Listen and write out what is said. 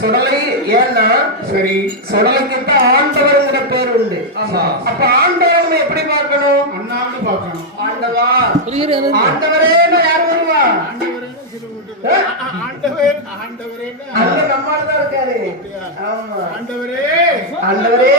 சுடலை ஏன்னா சரி சுடலைக்கு ஆண்டவர்ங்கிற பேர் உண்டு. அப்ப ஆண்டவரை எப்படி பார்க்கணும்? அண்ணாந்து பார்க்கணும். ஆண்டவா ஆண்டவரே யார் வருவா? ஆண்டவரே நம்மால்தான் இருக்காரு. ஆண்டவரே ஆண்டவரே